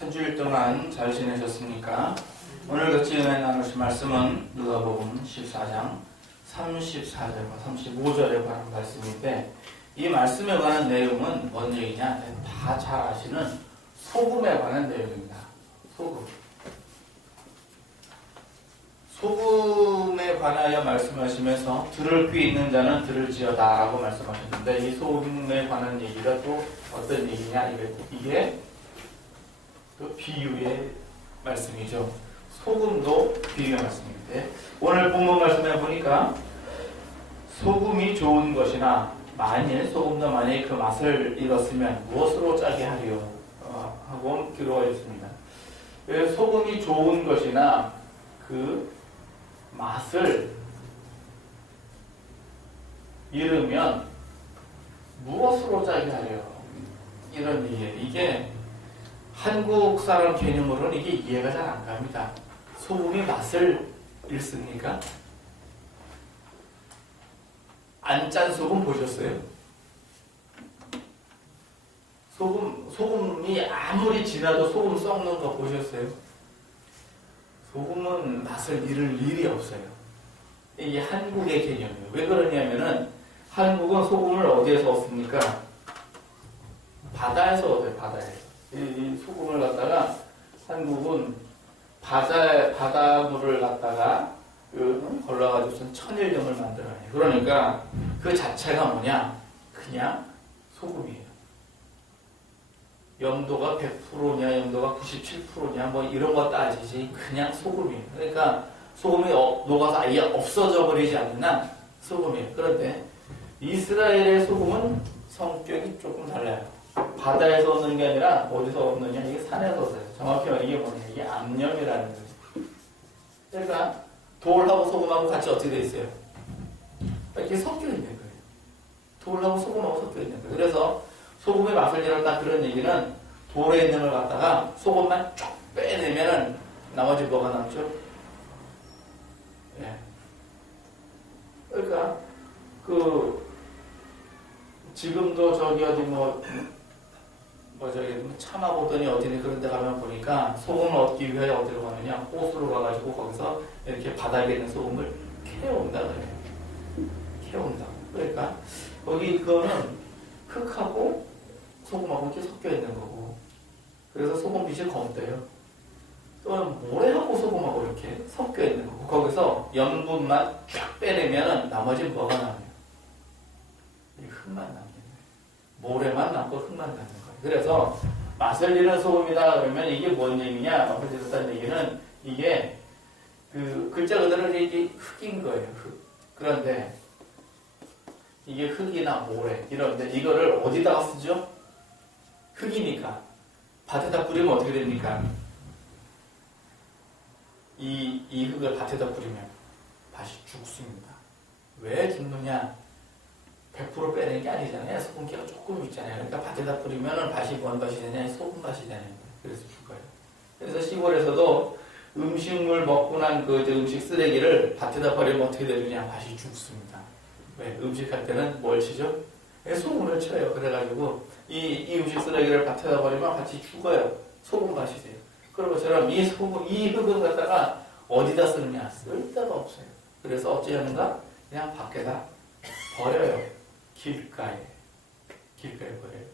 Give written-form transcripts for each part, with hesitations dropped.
한 주일 동안 잘 지내셨습니까? 오늘 같이 은혜 나누실 말씀은 누가복음 14장 34절과 35절에 관한 말씀인데, 이 말씀에 관한 내용은 뭔 얘기냐? 다 잘 아시는 소금에 관한 내용입니다. 소금에 관하여 말씀하시면서 들을 귀 있는 자는 들을지어다 라고 말씀하셨는데, 이 소금에 관한 얘기가 또 어떤 얘기냐? 이게 그 비유의 말씀이죠. 소금도 비유의 말씀인데, 오늘 본문 말씀해 보니까 소금이 좋은 것이나 소금도 만일 그 맛을 잃었으면 무엇으로 짜게 하리요? 하고 기록하여 있습니다. 소금이 좋은 것이나 그 맛을 잃으면 무엇으로 짜게 하려? 이런 얘기예요. 이게 한국 사람 개념으로는 이게 이해가 잘 안 갑니다. 소금이 맛을 잃습니까? 안 짠 소금 보셨어요? 소금이 아무리 진해도 소금 썩는 거 보셨어요? 소금은 맛을 잃을 일이 없어요. 이게 한국의 개념이에요. 왜 그러냐면은 한국은 소금을 어디에서 얻습니까? 바다에서 얻어요. 바다에서. 이 소금을 갖다가 한국은 바닷물을 갖다가 걸러가지고 천일염을 만들어내요. 그러니까 그 자체가 뭐냐? 그냥 소금이에요. 염도가 100%냐, 염도가 97%냐, 뭐 이런 거 따지지, 그냥 소금이에요. 그러니까 소금이 녹아서 아예 없어져 버리지 않는 한 소금이에요. 그런데 이스라엘의 소금은 성격이 조금 달라요. 바다에서 얻는 게 아니라 어디서 얻느냐? 이게 산에서 얻어요. 정확히 말하면 이게 뭐냐? 이게 암염이라는 거죠. 그러니까 돌하고 소금하고 같이 어떻게 돼 있어요? 이렇게 섞여 있는 거예요. 돌하고 소금하고 섞여 있는 거예요. 그래서 소금의 맛을 잃었다 그런 얘기는 돌에 있는 걸 갖다가 소금만 쫙 빼내면은 나머지 뭐가 남죠? 예. 그러니까 지금도 저기 어디 차마 보더니 어디니 그런 데 가면 보니까 소금을 얻기 위해 어디로 가느냐? 호수로 가가지고 거기서 이렇게 바닥에 있는 소금을 캐온다 그래요. 캐온다. 그러니까 거기 그거는 흙하고 소금하고 이렇게 섞여 있는 거고, 그래서 소금빛이 검대요. 또는 모래하고 소금하고 이렇게 섞여 있는 거고, 거기서 염분만 쫙 빼내면은 나머지는 뭐가 남아요? 흙만 남는 거예요. 모래만 남고 흙만 남는 거예요. 그래서 맛을 잃은 소금이다 그러면 이게 뭔 얘기냐? 맛을 잃었다는 얘기는 이게 글자 그대로 이게 흙인 거예요. 흙. 그런데 이게 흙이나 모래 이런데 이거를 어디다가 쓰죠? 흙이니까 밭에다 뿌리면 어떻게 됩니까? 이 흙을 밭에다 뿌리면 밭이 죽습니다. 왜 죽느냐? 100% 빼내는 게 아니잖아요. 소금기가 조금 있잖아요. 그러니까 밭에다 뿌리면 밭이 뭔 밭이 되냐? 소금밭이 되는 거예요. 그래서 죽어요. 그래서 시골에서도 음식물 먹고 난 그 음식 쓰레기를 밭에다 버리면 어떻게 되느냐? 밭이 죽습니다. 왜? 음식할 때는 뭘 치죠? 소금을 쳐요. 그래가지고 이 음식 쓰레기를 밭에다 버리면 밭이 죽어요. 소금밭이 돼요. 그런 것처럼 이 흙을 갖다가 어디다 쓰느냐? 쓸 데가 없어요. 그래서 어찌 하는가? 그냥 밖에다 버려요. 길가에 버려요.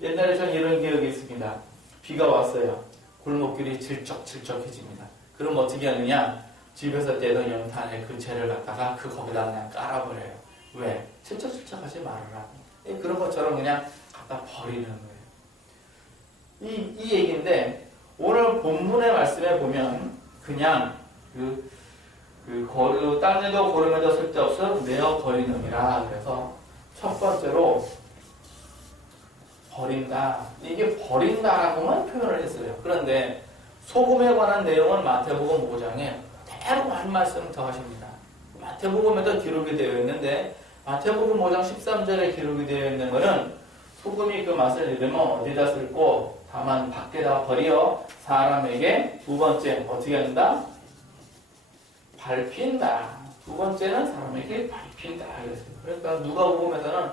옛날에 전 이런 기억이 있습니다. 비가 왔어요. 골목길이 질적질적해집니다. 그럼 어떻게 하느냐? 집에서 떼던 연탄에 그 재를 갖다가 거기다 그냥 깔아버려요. 왜? 질적질적하지 말아라. 그런 것처럼 그냥 갖다 버리는 거예요. 이 얘기인데, 오늘 본문의 말씀에 보면 그냥 땅에도 고름에도 쓸데없어 내어 버리느니라. 그래서 첫 번째로 버린다. 이게 버린다라고만 표현을 했어요. 그런데 소금에 관한 내용은 마태복음 5장에 대로 한 말씀 더 하십니다. 마태복음에도 기록이 되어 있는데, 마태복음 5장 13절에 기록이 되어 있는 것은 소금이 그 맛을 잃으면 어디다 쓸고 다만 밖에다 버려 사람에게 두 번째 어떻게 한다? 밟힌다. 두 번째는 사람에게 밟힌다. 그러니까 누가복음에서는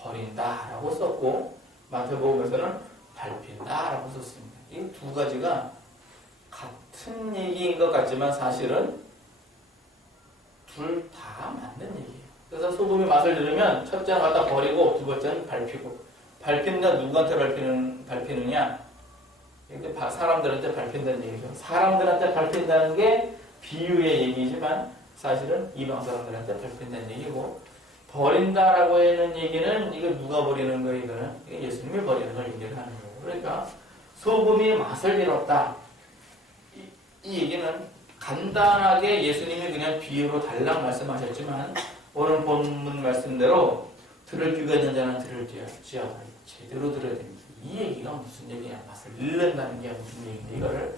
버린다라고 썼고 마태복음에서는 밟힌다라고 썼습니다. 이 두 가지가 같은 얘기인 것 같지만 사실은 둘 다 맞는 얘기예요. 그래서 소금이 맛을 들으면 첫째는 갖다 버리고 두 번째는 밟히고, 밟힌다 누구한테 밟히느냐? 사람들한테 밟힌다는 얘기죠. 사람들한테 밟힌다는 게 비유의 얘기지만 사실은 이방 사람들한테 밟힌다는 얘기고, 버린다라고 하는 얘기는 이거 누가 버리는 거예요? 이거는 예수님이 버리는 걸 얘기를 하는 거예요. 그러니까 소금이 맛을 잃었다. 이 얘기는 간단하게 예수님이 그냥 비유로 달랑 말씀하셨지만 오늘 본문 말씀대로 들을 귀가 있는 자는 들을지어다. 제대로 들어야 됩니다. 이 얘기가 무슨 얘기냐? 맛을 잃는다는 게 무슨 얘기인지 이거를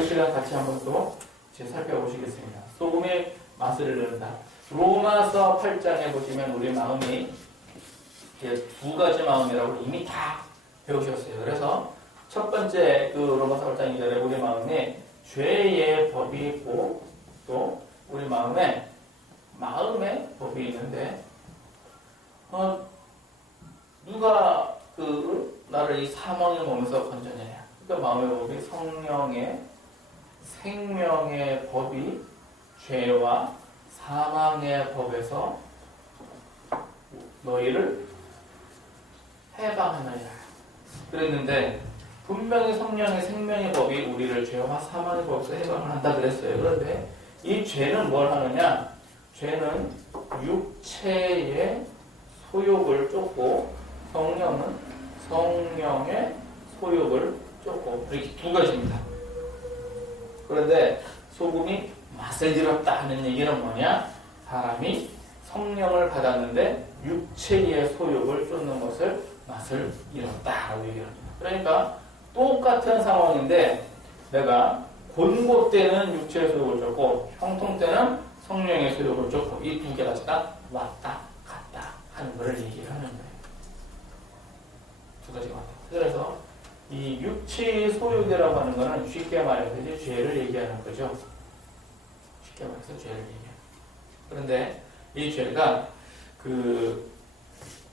이 시간 같이 한번 또 살펴보시겠습니다. 소금의 맛을 잃는다. 로마서 8장에 보시면 우리 마음이 두 가지 마음이라고 이미 다 배우셨어요. 그래서 첫 번째 그 로마서 8장 2절에 우리 마음에 죄의 법이 있고 또 우리 마음에 마음의 법이 있는데 누가 나를 이 사망의 몸에서 건져내냐? 그러니까 마음의 법이 성령의 생명의 법이 죄와 사망의 법에서 너희를 해방하느냐 그랬는데 분명히 성령의 생명의 법이 우리를 죄와 사망의 법에서 해방을 한다 그랬어요. 그런데 이 죄는 뭘 하느냐? 죄는 육체의 소욕을 쫓고 성령은 성령의 소욕을 쫓고 이렇게 두 가지입니다. 그런데 소금이 맛을 잃었다 하는 얘기는 뭐냐? 사람이 성령을 받았는데 육체의 소욕을 쫓는 것을 맛을 잃었다라고 얘기합니다. 그러니까 똑같은 상황인데 내가 곤고 때는 육체의 소욕을 쫓고 형통 때는 성령의 소욕을 쫓고 이 두 개가 다 왔다 갔다 하는 것을 얘기를 하는 거예요. 두 가지가 왔다. 그래서 이 육체의 소욕이라고 하는 것은 쉽게 말해서 이제 죄를 얘기하는 거죠. 쉽게 말해서 죄를 얘기해요. 그런데 이 죄가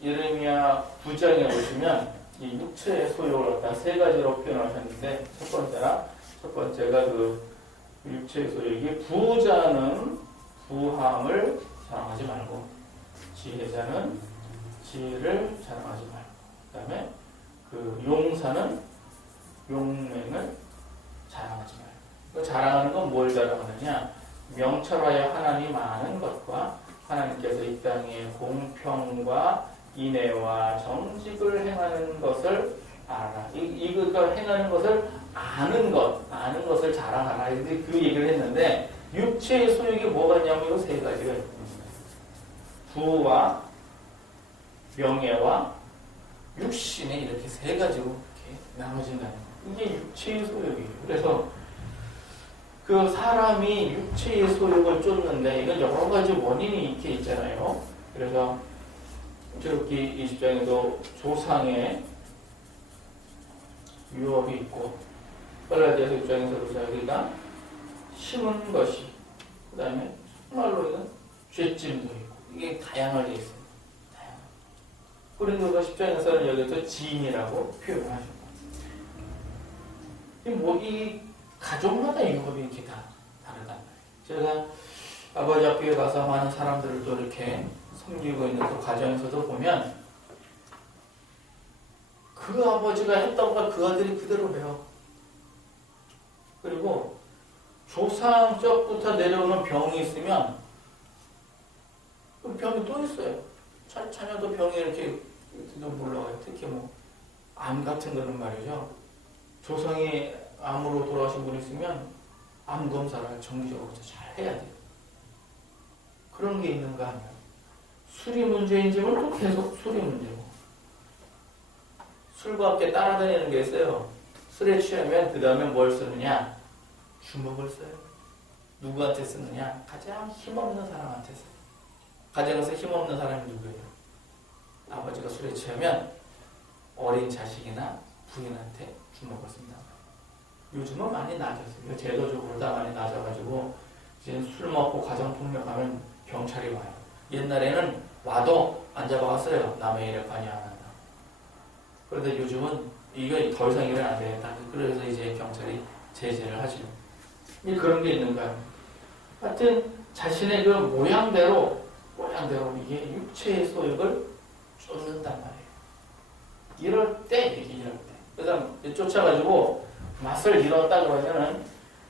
예레미야 9장에 보시면 이 육체의 소욕을 갖다 세 가지로 표현하셨는데 첫 번째가 육체의 소욕이 부자는 부함을 자랑하지 말고 지혜자는 지혜를 자랑하지 말고 그 다음에 용사는 용맹을 자랑하지 말고 자랑하는 건 뭘 자랑하느냐? 명철하여 하나님 아는 것과 하나님께서 이 땅에 공평과 인애와 정직을 행하는 것을 알아라. 이거 행하는 것을 아는 것을 자랑하라. 그 얘기를 했는데 육체의 소욕이 뭐가 있냐면 이 세 가지가 있습니다. 부와 명예와 육신에 이렇게 세 가지로 이렇게 나눠진다는 거예요. 이게 육체의 소욕이에요. 그래서 사람이 육체의 소욕을 쫓는데 이건 여러 가지 원인이 이렇게 있잖아요. 그래서 출애굽기 20장에도 조상의 유업이 있고 갈라디아서 6장에서도 자기가 심은 것이 그 다음에 정말로는 죄짐도 있고 이게 다양하게 있습니다. 고린도서 10장에서는 여기서 지인이라고 표현을 하셨고 이 가족마다 유업이 이렇게 다 다르단 말이에요. 제가 아버지 학교에 가서 많은 사람들도 이렇게 섬기고 있는 그 과정에서도 보면 그 아버지가 했던 걸 그 아들이 그대로 해요. 그리고 조상적부터 내려오는 병이 있으면 그 병이 또 있어요. 자녀도 병이 이렇게 올라가요. 특히 암 같은 거는 말이죠. 조상이 암으로 돌아가신 분이 있으면 암 검사를 정기적으로 잘 해야 돼요. 그런 게 있는가 하면 술이 문제인지는 또 계속 술이 문제고 술과 함께 따라다니는 게 있어요. 술에 취하면 그 다음에 뭘 쓰느냐? 주먹을 써요. 누구한테 쓰느냐? 가장 힘없는 사람한테 써요. 가정에서 힘없는 사람이 누구예요? 아버지가 술에 취하면 어린 자식이나 부인한테 주먹을 쓴다. 요즘은 많이 나아졌어요. 제도적으로 다 많이 나아져가지고 이제 술 먹고 가정폭력하면 경찰이 와요. 옛날에는 와도 안 잡아갔어요. 남의 일에 관여 안 한다. 그런데 요즘은 이거 더 이상 일은 안 되겠다. 그래서 이제 제재를 하죠. 그런 게 있는 거야. 하여튼 자신의 그 모양대로 이게 육체의 소욕을 쫓는단 말이에요. 이럴 때. 그래서 쫓아가지고 맛을 잃었다 그러면은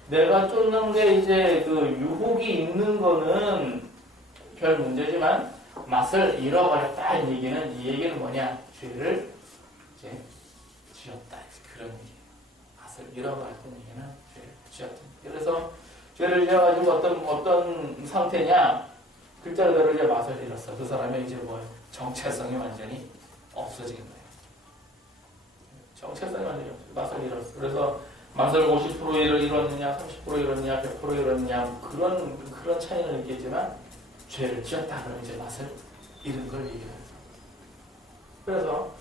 내가 쫓는 게 이제 그 유혹이 있는 거는 별 문제지만 맛을 잃어버렸다 이 얘기는 뭐냐? 죄를 이제 지었다. 그런 얘기예요. 맛을 잃어버렸던 얘기는 죄를 지었다. 그래서 죄를 지어가지고 어떤 상태냐? 글자 그대로 이제 맛을 잃었어. 그 사람의 이제 뭐 정체성이 완전히 없어지는 거예요. 정체성이 완전히 없어요. 맛을 잃었어. 그래서 맛을 50%를 잃었느냐, 30% 잃었느냐, 100% 잃었느냐 그런 차이는 있겠지만 죄를 지었다 그러면 이제 맛을 잃은 걸 얘기해요. 그래서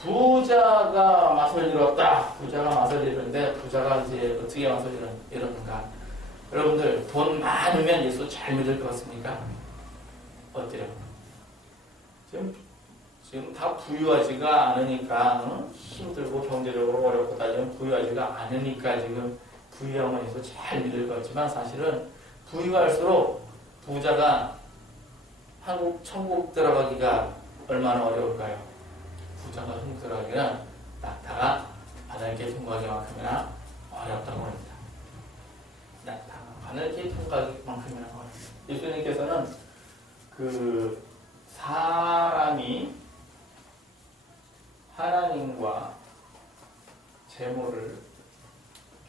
부자가 맛을 잃었다. 부자가 맛을 잃었는데 부자가 이제 어떻게 맛을 잃었는가? 여러분들 돈 많으면 예수 잘 믿을 것 같습니까? 어때요? 지금 다 부유하지가 않으니까 힘들고 경제적으로 어렵고 따지면 부유하지가 않으니까 지금 부유하면 예수 잘 믿을 것 같지만 사실은 부유할수록 부자가 천국 들어가기가 얼마나 어려울까요? 부자가 천국 들어가기는 낙타가 바늘길 통과하기만큼이나 어렵다고 합니다. 낙타가 바늘길 통과하기만큼이나 어렵다. 예수님께서는 그 사람이 하나님과 재물을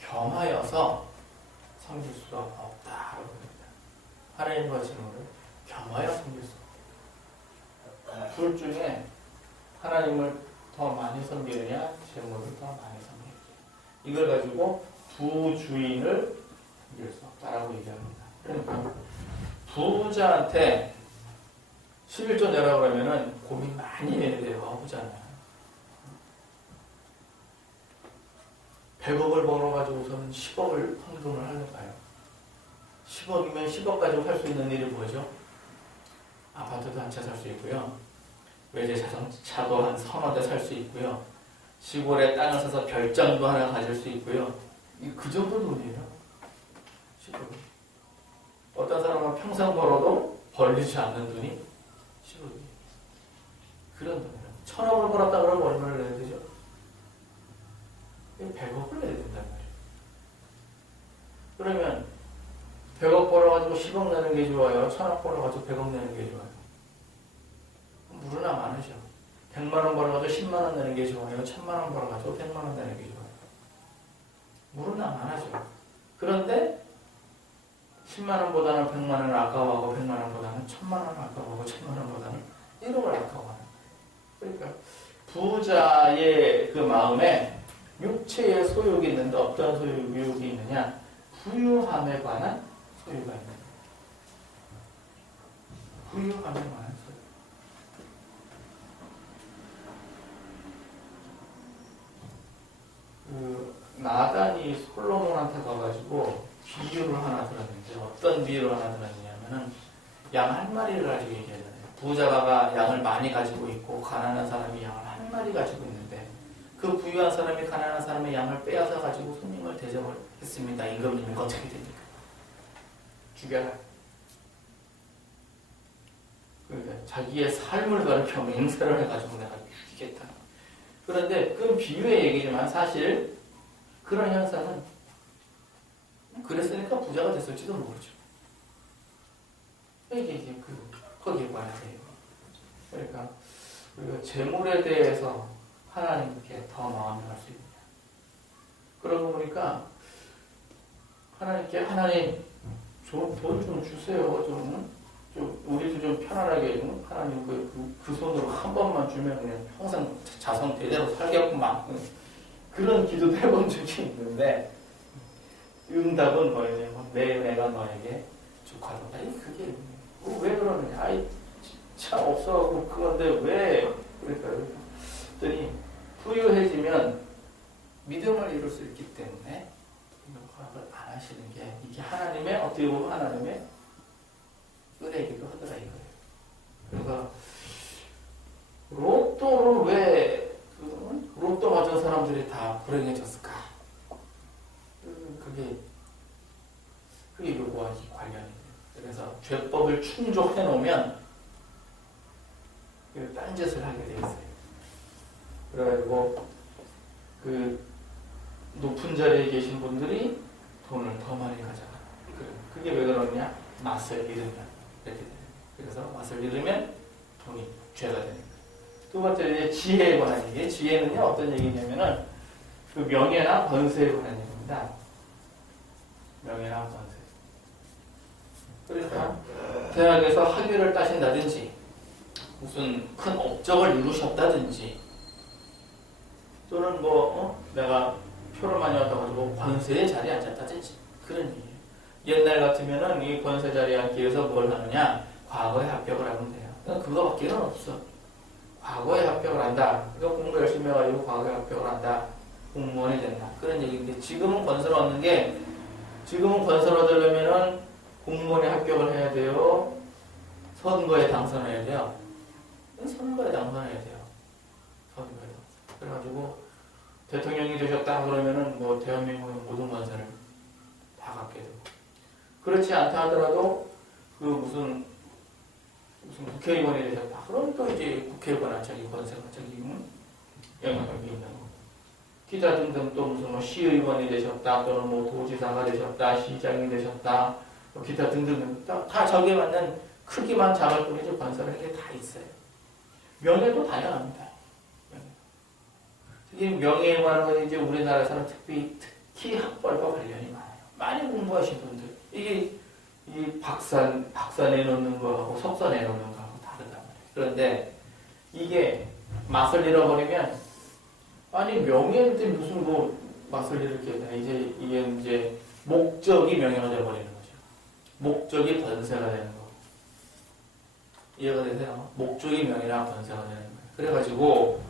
겸하여서 섬길 수가 없다고 합니다. 하나님과 재물을 겸하여 섬길 수 없다. 둘 중에 하나님을 더 많이 섬기느냐, 재물을 더 많이 섬기느냐. 이걸 가지고 두 주인을 섬길 수 없다라고 얘기합니다. 그러니까 부자한테 11조 내라고 하면은 고민 많이 해야 돼요. 부자는. 100억을 벌어가지고서는 10억을 헌금을 하는가요? 10억이면 10억 가지고 할 수 있는 일이 뭐죠? 아파트도 한 채 살 수 있고요. 외제 자동차도 한 서너 대 살 수 있고요. 시골에 땅을 사서 별장도 하나 가질 수 있고요. 그 정도 돈이에요. 10억. 어떤 사람은 평생 벌어도 벌리지 않는 돈이 10억이에요. 그런 돈이에요. 1000억을 벌었다 그러면 얼마를 내야 되죠? 100억을 내야 된단 말이에요. 그러면 100억 벌어가지고 10억 내는 게 좋아요? 1000억 벌어가지고 100억 내는 게 좋아요? 무르나 많으죠. 100만원 벌어가지고 10만원 내는 게 좋아요? 1000만원 벌어가지고 100만원 내는 게 좋아요? 무르나 많아죠. 그런데 10만원보다는 100만원을 아까워하고 100만원보다는 1000만원을 아까워하고 1000만원보다는 1억을 아까워하는 거예요. 그러니까 부자의 그 마음에 육체의 소욕이 있는데 어떤 소욕이 있느냐? 부유함에 관한 소유가 있는 거예요. 부유함에 관한 소유. 나단이 솔로몬한테 가가지고 비유를 하나 들었는데 어떤 비유를 하나 들었냐면은 양 한 마리를 가지고 얘기하잖아요. 부자가 양을 많이 가지고 있고 가난한 사람이 양을 한 마리 가지고 있는데 그 부유한 사람이 가난한 사람의 양을 빼앗아 가지고 손님을 대접을 했습니다. 임금님이 어떻게 됩니까? 죽여라. 그러니까 자기의 삶을 가르쳐 맹세를 해가지고 내가 죽이겠다. 그런데 그건 비유의 얘기지만 사실 그런 현상은 그랬으니까 부자가 됐을지도 모르죠. 이게 거기에 관해서예요. 그러니까 우리가 재물에 대해서 하나님께 더 마음을 할 수 있냐. 그러고 보니까 하나님께 하나님 돈 좀 주세요. 좀 우리도 좀 편안하게 하나님 그 손으로 한 번만 주면 그냥 평생 자손 대대로 살겠구만. 그런 기도도 해본 적이 있는데 응답은 뭐예요? 내 은혜가 너에게 족하도다. 그게 왜 그러느냐? 참 없어갖고 그건데 왜 그럴까요? 그랬더니 부유해지면 믿음을 이룰 수 있기 때문에 허락을 안 하시는 게 이게 하나님의 어떻게 보면 하나님의 은혜이기도 하더라 이거예요. 그래서 로또를 왜 로또 맞은 사람들이 다 불행해졌을까? 그게 요거와 관련이 돼요. 그래서 죄법을 충족해 놓으면 딴 짓을 하게 돼 있어요. 그래가지고 그 높은 자리에 계신 분들이 돈을 더 많이 가져가요. 그게 왜 그러냐? 맛을 잃으면 이렇게 돼요. 그래서 맛을 잃으면 돈이 죄가 되는 거예요. 두 번째 이제 지혜에 관한 얘기. 지혜는요 어떤 얘기냐면은 그 명예나 권세에 관한 얘기입니다. 명예나 권세. 그러니까 대학에서 학위를 따신다든지 무슨 큰 업적을 이루셨다든지 또는 내가 표를 많이 얻어가지고 권세의 자리에 앉았다든지 그런 얘기예요. 옛날 같으면은 이 권세 자리에 앉기 위해서 뭘 하느냐? 과거에 합격을 하면 돼요. 그거밖에는 없어. 과거에 합격을 한다. 이거 공부 열심히 해가지고 과거에 합격을 한다. 공무원이 된다. 그런 얘기인데 지금은 권세를 얻는 게 지금은 권세를 얻으려면은 공무원에 합격을 해야 돼요. 선거에 당선해야 돼요. 선거에 당선해야 돼요. 선거에. 그래가지고 대통령이 되셨다 그러면은 뭐 대한민국의 모든 권세를 다 갖게 되고. 그렇지 않다 하더라도 그 무슨 국회의원이 되셨다. 그럼 또 이제 국회의원한 자기 권세가 자기 영향력이 있는 거고. 기타 등등 또 무슨 뭐 시의원이 되셨다. 또는 뭐 도지사가 되셨다. 시장이 되셨다. 기타 등등 다 저기에 맞는 크기만 작을 뿐이지 권세가 이게 다 있어요. 명예도 다양합니다. 특히 명예에 관한 건 이제 우리나라에서는 특히 학벌과 관련이 많아요. 많이 공부하신 분들 이게 이 박사 내놓는 거하고 석사 내놓는 거하고 다르단 말이에요. 그런데 이게 맛을 잃어버리면 아니 명예인데 무슨 뭐 맛을 잃게 되나 이게 이제 목적이 명예가 되어버리는 거죠. 목적이 권세가 되는 거. 이해가 되세요? 목적이 명예나 권세가 되는 거예요. 그래가지고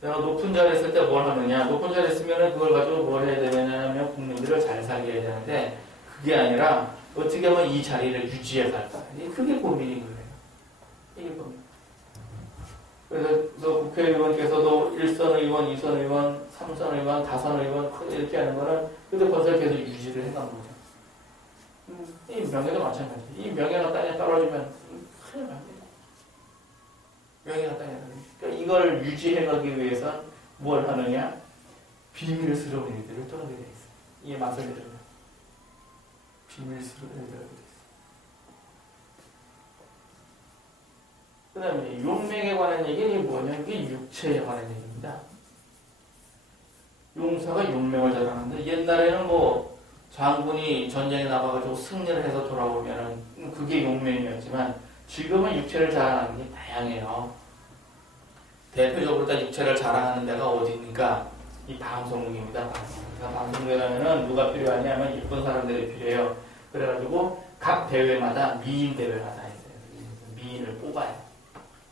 내가 높은 자리에 있을 때 뭘 하느냐? 높은 자리에 있으면 그걸 가지고 뭘 해야 되냐면 국민들을 잘 살게 해야 되는데 그게 아니라 어떻게 하면 이 자리를 유지해 갈까? 그게 고민인 거예요. 이게 고민. 그래서 국회의원께서도 1선 의원, 2선 의원, 3선 의원, 5선 의원 이렇게 하는 거는 그때 권세를 계속 유지를 해간 거죠. 이 명예도 마찬가지예요. 이 명예가 땅에 떨어지면 큰일 납니다. 명예가 땅에 떨어지면. 그러니까 이걸 유지해가기 위해서 뭘 하느냐? 비밀스러운 일들을 떠나게 돼 있어요. 이게 맛을 내려면 비밀스러운 일들을 하게 돼 있어요. 그 다음에 용맹에 관한 얘기는 뭐냐? 이게 육체에 관한 얘기입니다. 용사가 용맹을 자랑하는데 옛날에는 뭐 장군이 전쟁에 나가가지고 승리를 해서 돌아오면은 그게 용맹이었지만 지금은 육체를 자랑하는 게 다양해요. 대표적으로 다 육체를 자랑하는 데가 어디입니까? 이 방송국입니다. 방송국에 가면은 누가 필요하냐면 이쁜 사람들이 필요해요. 그래가지고 각 대회마다 미인 대회가 다 있어요. 미인을 뽑아요.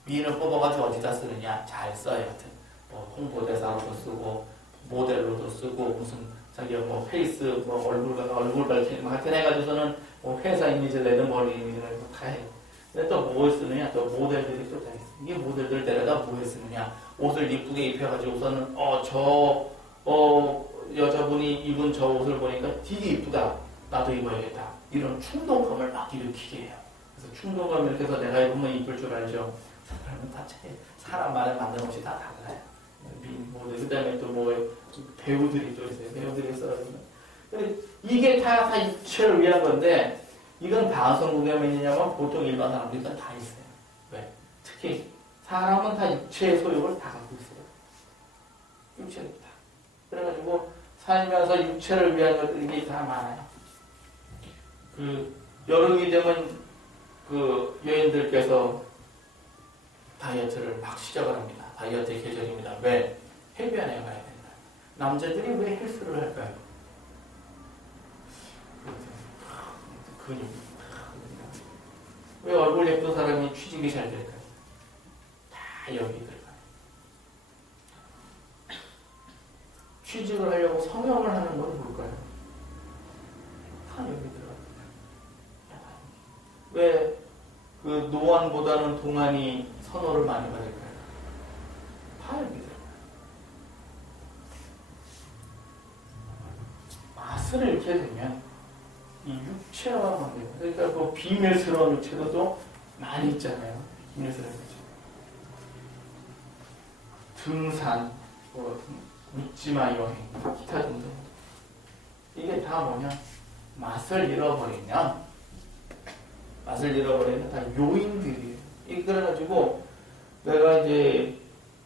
미인을 뽑아가지고 어디다 쓰느냐? 잘 써요. 하여튼 뭐 홍보대사로도 쓰고 모델로도 쓰고 무슨 자기가 뭐 페이스 뭐 얼굴 밝히는 하여튼 해가지고서는 뭐 회사 이미지를 내든 머리 이미지를 다 해요. 근데 또 뭐 쓰느냐? 또 모델들이 또 다 있어요. 이게 모델들 데려다 뭐 쓰느냐? 옷을 이쁘게 입혀가지고서는 여자분이 입은 저 옷을 보니까 되게 이쁘다. 나도 입어야겠다. 이런 충동감을 막 일으키게 해요. 그래서 충동감을 일으켜서 내가 입으면 이쁠 줄 알죠. 사람은 다 사람 말에 맞는 옷이 다 달라요. 그 다음에 또 뭐 배우들이 또 있어요. 배우들이 써가지고. 이게 다 육체를 위한 건데 이건 방송국에면이냐면 보통 일반 사람들이 다 있어요. 왜? 특히 사람은 다 육체의 소욕을 다 갖고 있어요. 육체를 다. 그래가지고 살면서 육체를 위한 것들이 다 많아요. 여름이 되면 여인들께서 다이어트를 막 시작을 합니다. 다이어트의 계절입니다. 왜? 해변에 가야 된다. 남자들이 왜 헬스를 할까요? 근육. 왜 얼굴 예쁜 사람이 취직이 잘 될까요? 다 여기 들어가요. 취직을 하려고 성형을 하는 건 뭘까요? 다 여기 들어갑니다. 왜 노안보다는 동안이 선호를 많이 받을까요? 다 여기 들어가요. 맛을 잃게 되면 이 육체와 관계, 그러니까 그 비밀스러운 육체도 많이 있잖아요. 비밀스러운 거죠. 등산, 뭐 묻지마 여행, 기타 등등. 이게 다 뭐냐? 맛을 잃어버리면 다 요인들이에요. 그래가지고 내가 이제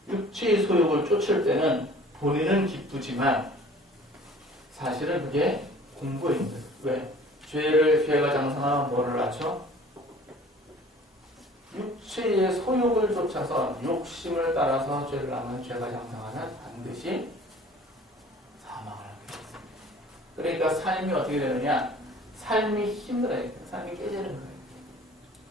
육체의 소욕을 쫓을 때는 본인은 기쁘지만 사실은 그게 공부에 힘들어요. 왜? 죄가 장성하면 뭐를 낳죠? 육체의 소욕을 쫓아서 욕심을 따라서 죄를 낳으면 죄가 장성하면 반드시 사망을 하게 됩니다. 그러니까 삶이 어떻게 되느냐? 삶이 힘들어요. 삶이 깨지는 거예요.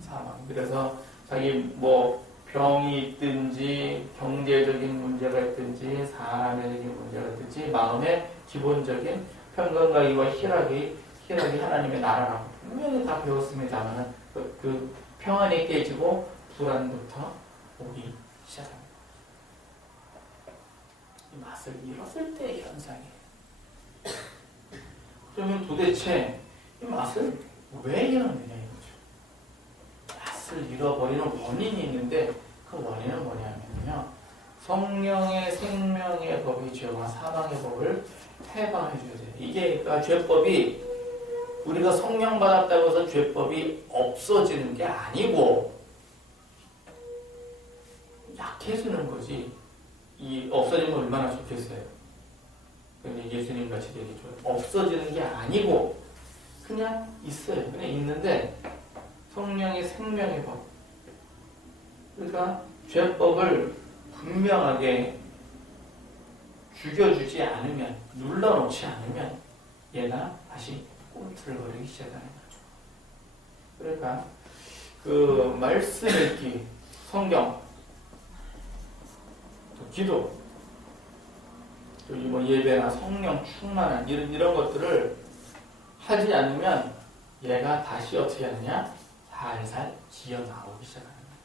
사망. 그래서 자기 뭐 병이 있든지 경제적인 문제가 있든지 사람적인 문제가 있든지 마음의 기본적인 평강가기와 희락이 하나님의 나라라고 분명히 다 배웠습니다만 그 평안이 깨지고 불안부터 오기 시작합니다. 이 맛을 잃었을 때의 현상이에요. 그러면 도대체 이 맛을 왜 잃었느냐 이거죠. 맛을 잃어버리는 원인이 있는데 그 원인은 뭐냐면요. 성령의 생명의 법이 죄와 사망의 법을 해방해 줘야 돼요. 이게 그러니까 죄법이 우리가 성령 받았다고 해서 죄법이 없어지는 게 아니고 약해지는 거지. 이 없어지면 얼마나 좋겠어요. 근데 예수님 같이 되게 좋아요. 없어지는 게 아니고 그냥 있어요. 그냥 있는데 성령의 생명의 법. 그러니까 죄법을 분명하게 죽여주지 않으면, 눌러놓지 않으면 얘가 다시 꿈틀거리기 시작하는 거죠. 그러니까 그 말씀 읽기, 성경, 또 기도, 또 뭐 예배나 성령 충만한 이런 것들을 하지 않으면 얘가 다시 어떻게 하느냐? 살살 기어 나오기 시작하는 거예요.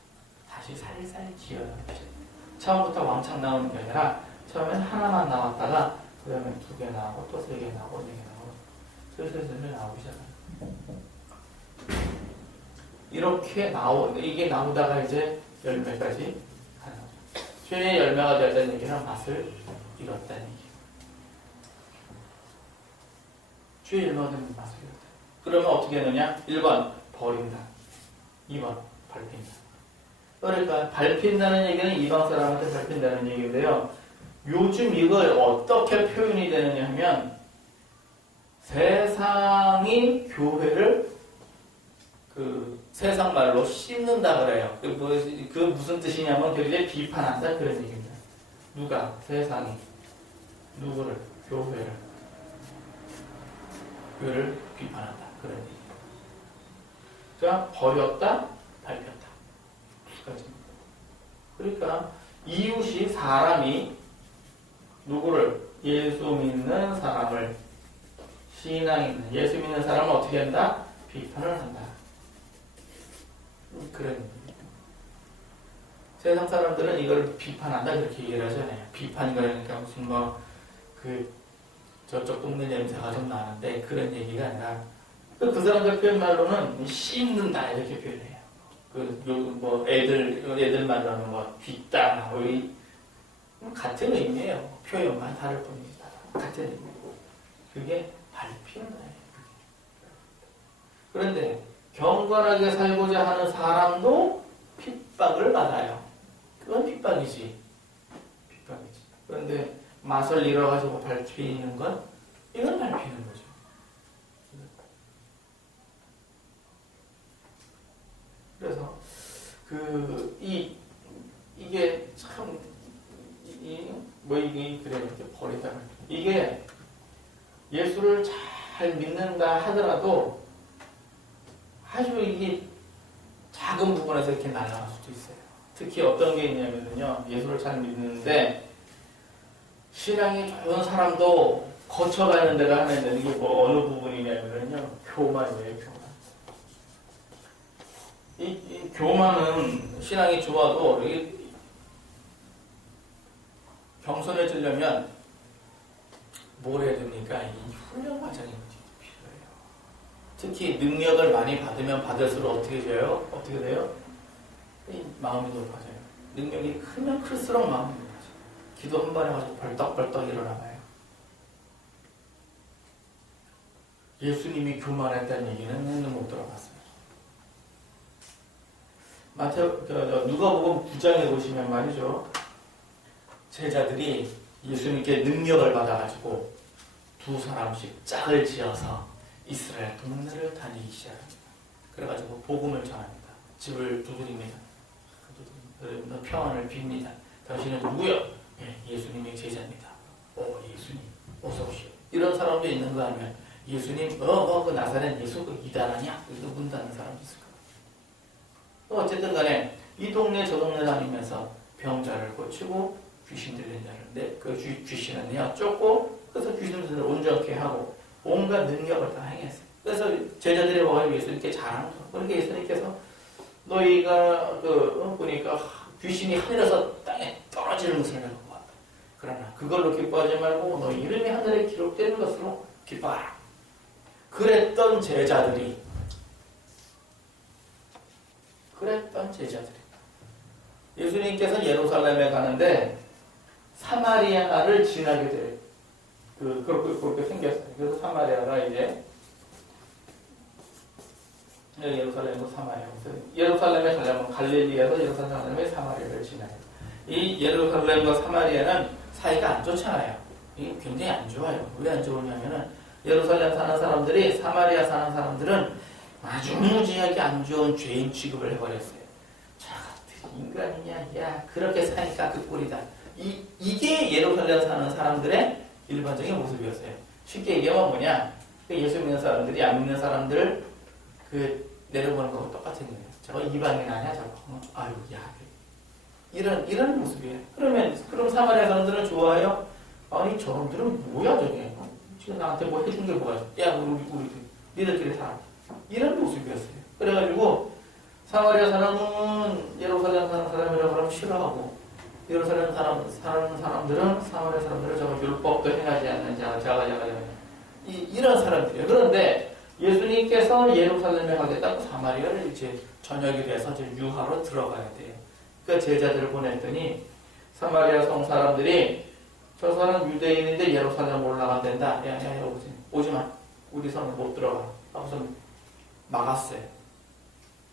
다시 살살 기어 나오기 시작해요. 처음부터 왕창 나오는 게 아니라 처음엔 하나만 나왔다가 그 다음에 2개 나오고 또 3개 나오고 4개 나오고 슬슬 나오기 시작합니다. 이렇게 이게 나오다가 이제 열매까지 가는 거죠. 죄의 열매가 되었다는 얘기는 맛을 잃었다는 얘기예요. 죄의 열매가 되면 맛을 잃었다. 그러면 어떻게 하느냐? 1번 버린다. 2번 밟힌다. 그러니까 밟힌다는 얘기는 이방 사람한테 밟힌다는 얘기인데요. 요즘 이걸 어떻게 표현이 되느냐 하면 세상이 교회를 그 세상 말로 씹는다 그래요. 그 무슨 뜻이냐면 되게 비판한다 그런 얘기입니다. 누가? 세상이 누구를? 교회를 비판한다 그런 얘기. 자, 버렸다, 밟혔다. 두 가지입니다. 그러니까 이웃이 사람이 누구를? 예수 믿는 사람을, 신앙 있는 예수 믿는 사람을 어떻게 한다? 비판을 한다. 그런 얘기입니다. 세상 사람들은 이걸 비판한다 그렇게 얘기를 하잖아요. 비판 그러니까 무슨 저쪽 동네 냄새가 좀 나는데 그런 얘기가 아니라 그 사람들 표현 말로는 씹는다 이렇게 표현해요. 애들 말로는 뭐 뒷다 같은 의미예요. 표현만 다를 뿐입니다. 같은 의미고 그게 밟히는 거예요. 그런데 경건하게 살고자 하는 사람도 핍박을 받아요. 그건 핍박이지. 그런데 맛을 잃어가지고 밟히는 건 이건 밟히는 거죠. 그래서 이게 참 이게 그래 이렇게 버리다 이게 예수를 잘 믿는다 하더라도 아주 이게 작은 부분에서 이렇게 날아갈 수도 있어요. 특히 어떤 게 있냐면요, 예수를 잘 믿는데 신앙이 좋은 사람도 거쳐가는 데가 하나 있는데 이게 뭐 어느 부분이냐면요, 교만이에요. 교만. 이 교만은 신앙이 좋아도 겸손해지려면 뭘 해야 됩니까? 이 훈련 과정입니다. 특히 능력을 많이 받으면 받을수록 어떻게 돼요? 어떻게 돼요? 이 마음이 높아져요. 능력이 크면 클수록 마음이 높아져요. 기도 한 번에 가지고 벌떡벌떡 일어나봐요. 예수님이 교만했다는 얘기는 못 들어봤어요. 누가복음 9장에 보시면 말이죠. 제자들이 예수님께 능력을 받아가지고 두 사람씩 짝을 지어서 이스라엘 동네를 다니기 시작합니다. 그래가지고 복음을 전합니다. 집을 두드립니다. 평안을 빕니다. 당신은 누구요? 예, 예수님의 제자입니다. 예수님 어서 오시오. 이런 사람도 있는가 하면 예수님 그 나사렛 예수 그 이단 아니야? 이거 문다는 사람도 있을 거예요. 어쨌든 간에 이 동네 저 동네 다니면서 병자를 고치고 귀신 들린 자를 그 귀신은요 쫓고 그래서 귀신들을 온전케 하고 온갖 능력을 다 행했어요. 그래서 제자들이 와서 예수님께 자랑하는 거예요. 그러니까 예수님께서 너희가 보니까 귀신이 하늘에서 땅에 떨어지는 것을 내가 보았다. 그러나 그걸로 기뻐하지 말고 너희 이름이 하늘에 기록되는 것으로 기뻐하라. 그랬던 제자들이 예수님께서 예루살렘에 가는데 사마리아를 지나게 돼요. 그렇게 생겼어요. 그래서 사마리아가 이제 예루살렘과 사마리아. 예루살렘에 가려면 갈릴리에서 예루살렘에 사마리아를 지나요. 이 예루살렘과 사마리아는 사이가 안 좋잖아요. 이게 굉장히 안 좋아요. 왜 안 좋으냐면은 예루살렘 사는 사람들이 사마리아 사는 사람들은 아주 무지하게 안 좋은 죄인 취급을 해버렸어요. 저 같은 인간이냐, 야 그렇게 사니까 그 꼴이다. 이게 예루살렘 사는 사람들의 일반적인 모습이었어요. 쉽게 얘기하면 뭐냐? 예수 믿는 사람들이 안 믿는 사람들을 내려보는 거하고 똑같은 거예요. 저거 이방인 아니야, 저거. 아유, 야. 이런 모습이에요. 그럼 사마리아 사람들은 좋아해요? 아니, 저놈들은 뭐야, 저게? 지금 나한테 뭐 해준 게 뭐야? 야, 우리 니들끼리 살아. 이런 모습이었어요. 그래가지고, 사마리아 사람은 예루살렘 사는 사람이라고 하면 싫어하고, 예루살렘 사는 사람들은 사마리아 사람들은 저거 율법도 행하지 않는 자가 이런 사람들이에요. 그런데 예수님께서 예루살렘에 가겠다고 사마리아를 이제 저녁이 돼서 이제 유하로 들어가야 돼요. 그러니까 제자들을 보냈더니 사마리아 성 사람들이 저 사람 유대인인데 예루살렘 올라간댄다. 야, 오지 마. 우리 성에 못 들어가. 하고서 막았어요.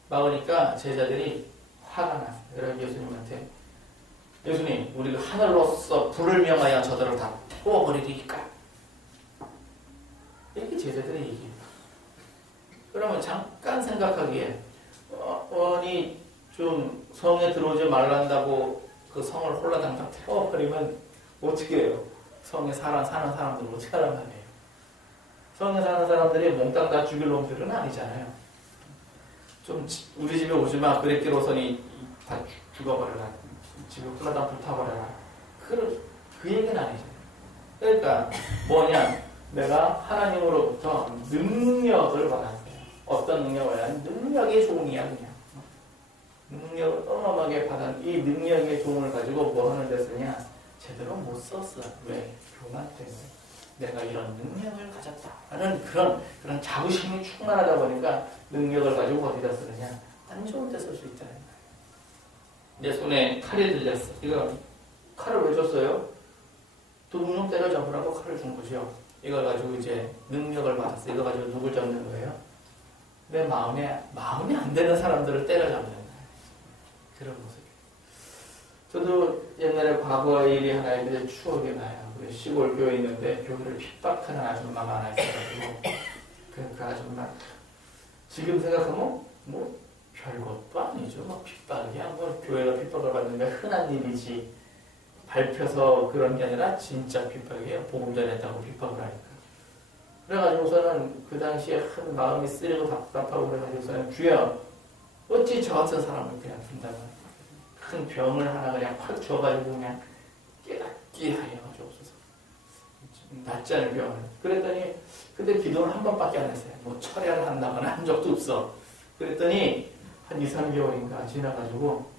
막으니까 제자들이 화가 났어요. 그래서 예수님한테 예수님, 우리가 하늘로서 불을 명하여 저들을 다 태워버리리까? 이렇게 제자들의 얘기예요. 그러면 잠깐 생각하기에 아니 좀 성에 들어오지 말란다고 그 성을 홀라당당 태워버리면 어떻게 해요? 성에 사는 사람들은 어떻게 하란 말이에요? 성에 사는 사람들이 몽땅 다 죽일 놈들은 아니잖아요. 좀 우리 집에 오지 마. 그랬기로서니 다 죽어버려라. 집에 홀라당 불타버려라. 그 얘기는 아니죠. 그러니까 뭐냐? 내가 하나님으로부터 능력을 받았어요. 어떤 능력을 하냐? 능력의 종이야 그냥. 능력을 어마어마하게 받은 이 능력의 종을 가지고 뭐 하는 데 쓰냐? 제대로 못 썼어. 왜? 교만 때문에. 내가 이런 능력을 가졌다라는 그런 자부심이 충만하다 보니까 능력을 가지고 어디다 쓰느냐? 안 좋은 데 쓸 수 있잖아요. 내 손에 칼이 들렸어. 이거 칼을 왜 줬어요? 도둑놈 때려잡으라고 칼을 준 거죠. 이걸 가지고 이제 능력을 받았어. 이거 가지고 누굴 잡는 거예요? 내 마음이 안 되는 사람들을 때려잡는 거예요. 그런 모습이에요. 저도 옛날에 과거의 일이 하나 이제 추억이 나요. 시골 교회 있는데 교회를 핍박하는 아줌마가 하나 있어가지고 그 아줌마 지금 생각하면 뭐 별것도 아니죠. 뭐 핍박이야. 뭐 교회가 핍박을 받는 게 흔한 일이지. 밟혀서 그런 게 아니라 진짜 핍박이에요. 복음 전했다고 핍박을 하니까. 그래가지고서는 그 당시에 큰 마음이 쓰리고 답답하고 그래가지고서는 주여 어찌 저 같은 사람을 그냥 둔다고 큰 병을 하나 그냥 팍 줘가지고 그냥 깨닫게 하여 주옵소서. 낫지 않을 병을. 그랬더니 그때 기도를 한 번밖에 안 했어요. 뭐 철야를 한다거나 한 적도 없어. 그랬더니 한 2, 3개월인가 지나가지고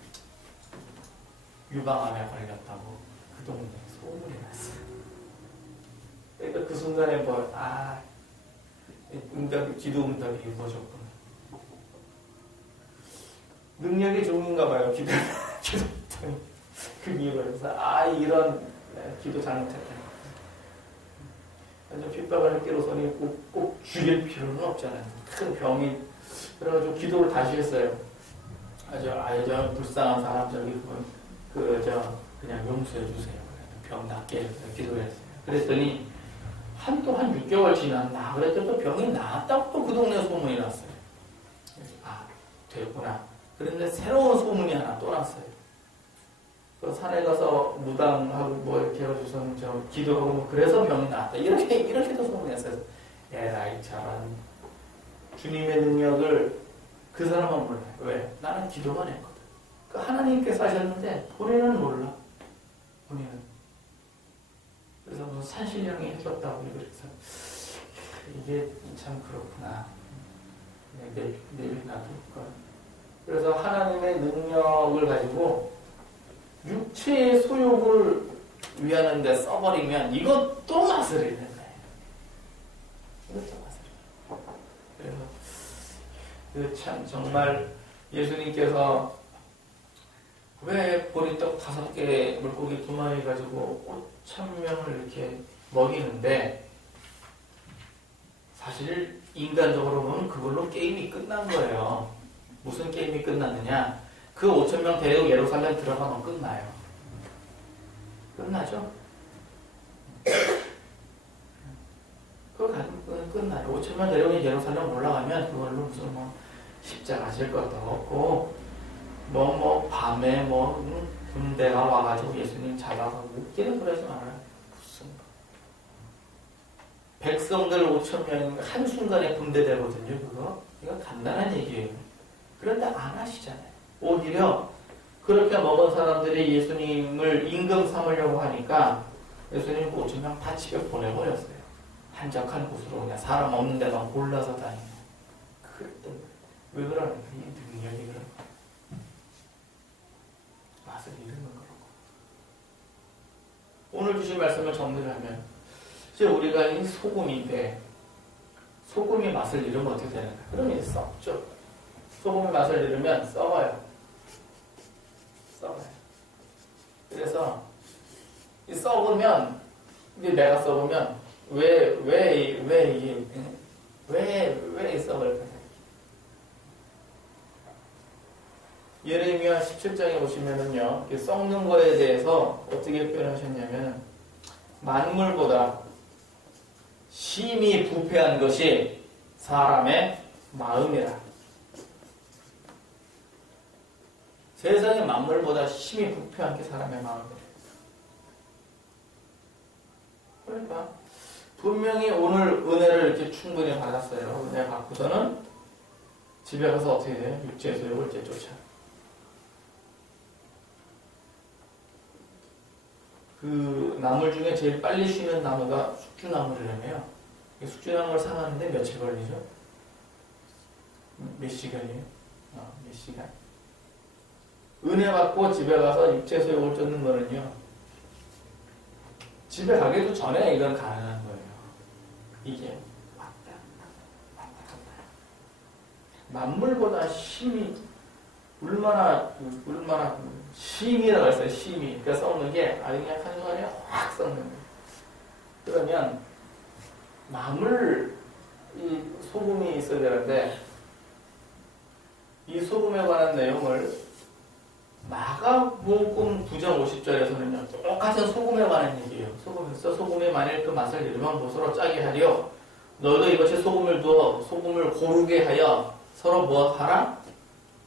유방암에 걸렸다고 그 동네에 소문이 났어요. 그러니까 그 순간에 기도 응답이 이루어졌구나. 능력이 좋은가 봐요. 기도 그 이유로 해서 이런 기도 잘못했다. 핍박을 했기로서는 꼭 죽일 필요는 없잖아요. 큰 병이 그래가지고 기도를 다시 했어요. 저 불쌍한 사람 그냥 용서해 주세요. 병 낫게 해주세요. 기도를 했어요. 그랬더니 한 6개월 지났나 그랬더니 또 병이 나았다고 또 그 동네 소문이 났어요. 됐구나. 그런데 새로운 소문이 하나 또 났어요. 그 산에 가서 무당하고 이렇게 해가지고서 기도하고 그래서 병이 나았다. 이렇게도 소문이 났어요. 에라이 저런 주님의 능력을 그 사람은 몰라요. 왜? 나는 기도만 했거든. 그 하나님께서 하셨는데 본인은 몰라. 본인은. 그래서 무슨 산신령이 해줬다고 그래서 이게 참 그렇구나. 내비나 둘까. 그래서 하나님의 능력을 가지고 육체의 소욕을 위하는 데 써버리면 이것도 맛을 잃는 거예요. 이것도 맛을 잃는 거예요. 그래서 참 정말 예수님께서 왜 보리떡 5개 물고기 2마리 가지고 5,000명을 이렇게 먹이는데 사실 인간적으로 보면 그걸로 게임이 끝난 거예요. 무슨 게임이 끝났느냐? 그 5,000명 데리고 예루살렘 들어가면 끝나요. 끝나죠? 그거 가지고 끝나요. 5,000명 데리고 예루살렘 올라가면 그걸로 무슨 십자가 질 것도 없고 밤에 군대가 와가지고 예수님 잡아서 웃기는 그러지 말아요. 무슨 백성들 5,000명 한순간에 군대 되거든요. 이거 간단한 얘기예요. 그런데 안 하시잖아요. 오히려 그렇게 먹은 사람들이 예수님을 임금 삼으려고 하니까 예수님 5,000명 다 집에 보내버렸어요. 한적한 곳으로 그냥 사람 없는 데만 골라서 다니고. 그랬던 거예요. 왜 그러는가? 이 능력이 그런 거예요. 맛을 잃는 거라고. 오늘 주신 말씀을 정리를 하면 이제 우리가 이 소금인데 소금이 맛을 잃으면 어떻게 되는가? 그럼 이제 썩죠. 소금의 맛을 잃으면 썩어요. 그래서 이 썩으면 이제 내가 썩으면 왜 썩을까? 예레미야 17장에 보시면은요, 썩는 거에 대해서 어떻게 표현하셨냐면, 만물보다 심히 부패한 것이 사람의 마음이라. 세상의 만물보다 심히 부패한 게 사람의 마음이라. 그러니까, 분명히 오늘 은혜를 이렇게 충분히 받았어요. 은혜 받고서는 집에 가서 어떻게 돼요? 육체의 소욕을 이제 쫓아. 그 나물 중에 제일 빨리 쉬는 나무가 숙주나물이라며요. 숙주나물 사가는데 며칠 걸리죠? 몇 시간이에요? 몇 시간. 은혜 받고 집에 가서 육체 소욕을 쫓는 거는요, 집에 가기도 전에 이건 가능한 거예요. 이게 왔다 갔다. 만물보다 심히 얼마나 심이라고 했어요. 심이. 그러니까 썩는 게 아주 그냥 한순간에 확 썩는 거예요. 그러면 이 소금이 있어야 되는데 이 소금에 관한 내용을 마가복음 9장 50절에서는요 똑같은 소금에 관한 얘기예요. 소금이 만일 그 맛을 잃으면 무엇으로 짜게 하리요? 너도 이것이 소금을 두어 소금을 고르게 하여 서로 무엇하라?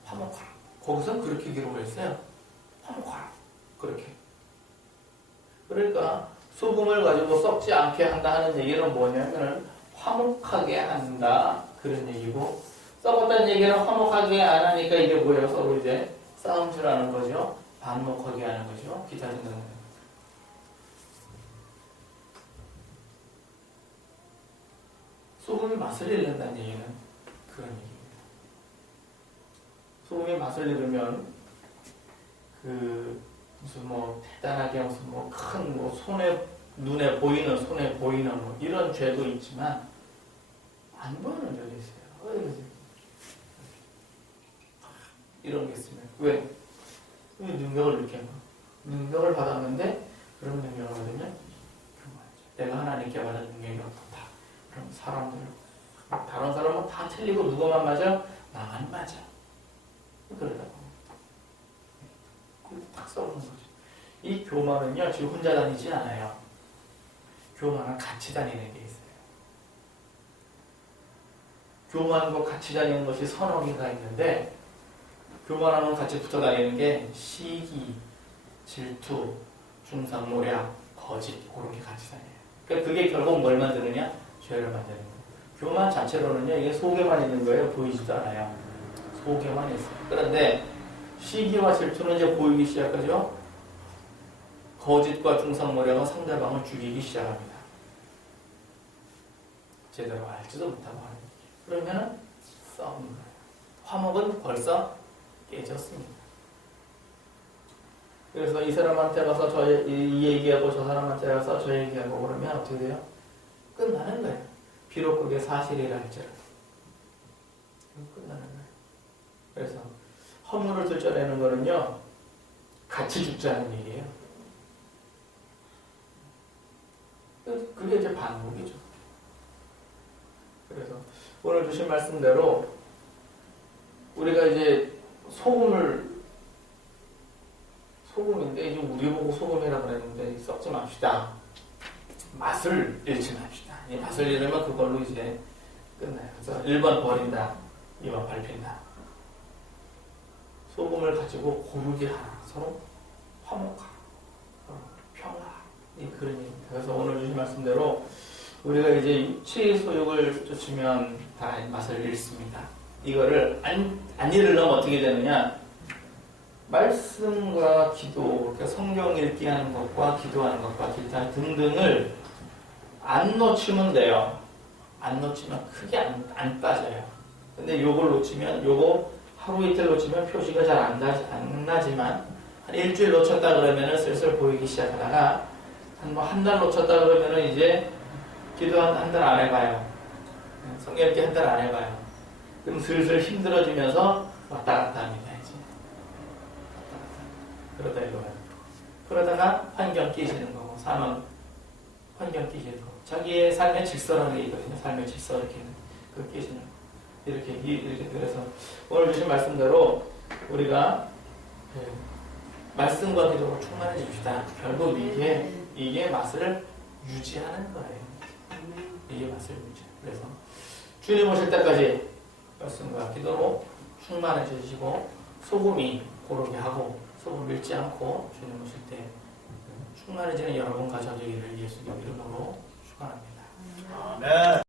화목하라. 거기서 그렇게 기록했어요. 화목하라. 그렇게. 그러니까 소금을 가지고 썩지 않게 한다 하는 얘기는 뭐냐면은 화목하게 한다. 그런 얘기고, 썩었다는 얘기는 화목하게 안 하니까 이게 뭐예요? 서로 이제 싸움질하는 거죠. 반목하게 하는 거죠. 기다리는 거예요. 소금이 맛을 잃는다는 얘기는 그런 얘기예요. 소금이 맛을 잃으면 무슨 대단하게 무슨 큰 눈에 보이는 손에 보이는 이런 죄도 있지만 안 보이는 적이 있어요. 이런 게 있으면 왜? 능력을 느껴요. 능력을 받았는데 그런 능력을 받으면 내가 하나님께 받은 능력이 어떻다. 그럼 사람들 다른 사람은 다 틀리고 누구만 맞아? 나만 맞아. 그러다 보면 딱 써보는 거죠. 이 교만은요 지금 혼자 다니지 않아요. 교만은 같이 다니는 게 있어요. 교만과 같이 다니는 것이 서너 개가 있는데 교만하면 같이 붙어 다니는 게 시기, 질투, 중상모략, 거짓 그런 게 같이 다녀요. 그러니까 그게 결국 뭘 만드느냐? 죄를 만드는 거예요. 교만 자체로는요 이게 속에만 있는 거예요. 보이지도 않아요. 속에만 있어요. 그런데 시기와 질투는 이제 보이기 시작하죠. 거짓과 중상모략은 상대방을 죽이기 시작합니다. 제대로 알지도 못하고 하는 거예요. 그러면은 싸우는 거예요. 화목은 벌써 깨졌습니다. 그래서 이 사람한테 가서 이 얘기하고 저 사람한테 가서 저 얘기하고 그러면 어떻게 돼요? 끝나는 거예요. 비록 그게 사실이라 할지라도 끝나는 거예요. 그래서 허물을 들춰내는 거는요 같이 죽자는 얘기예요. 그게 이제 반복이죠. 그래서 오늘 주신 말씀대로 우리가 이제 소금인데 이제 우리 보고 소금이라 그랬는데 썩지 맙시다. 맛을 잃지 맙시다. 이 맛을 잃으면 그걸로 이제 끝나요. 그래서 1번 버린다, 2번 밟힌다. 소금을 가지고 고르게 하라. 서로 화목하라. 평화하라. 그런 얘기입니다. 그래서 오늘 주신 말씀대로 우리가 이제 육체의 소욕을 쫓으면 다 맛을 잃습니다. 이거를 안 잃으려면 어떻게 되느냐? 말씀과 기도, 그러니까 성경 읽기 하는 것과 기도하는 것과 기타 등등을 안 놓치면 돼요. 안 놓치면 크게 안 빠져요. 근데 요걸 놓치면, 요거 하루 이틀 놓치면 표시가 잘 안 나지만, 한 일주일 놓쳤다 그러면은 슬슬 보이기 시작하다가, 한 달 놓쳤다 그러면은 이제 기도 한 달 안 해봐요. 성경 읽기 한 달 안 해봐요. 그럼 슬슬 힘들어지면서 왔다 갔다 합니다. 그러다 이거예요. 그러다가 환경 깨지는 거고, 산업 환경 깨지는 거. 자기의 삶의 질서라는 게 있거든요. 삶의 질서 그 깨지는 거. 이렇게 그래서 오늘 주신 말씀대로 우리가 말씀과 기도로 충만해집시다. 결국 이게 맛을 유지하는 거예요. 이게 맛을 유지. 그래서 주님 오실 때까지 말씀과 기도로 충만해지시고 소금이 고르게 하고 소금 잃지 않고 주님 오실 때 충만해지는 여러분 가정되기를 예수님 이름으로 축원합니다. 아멘.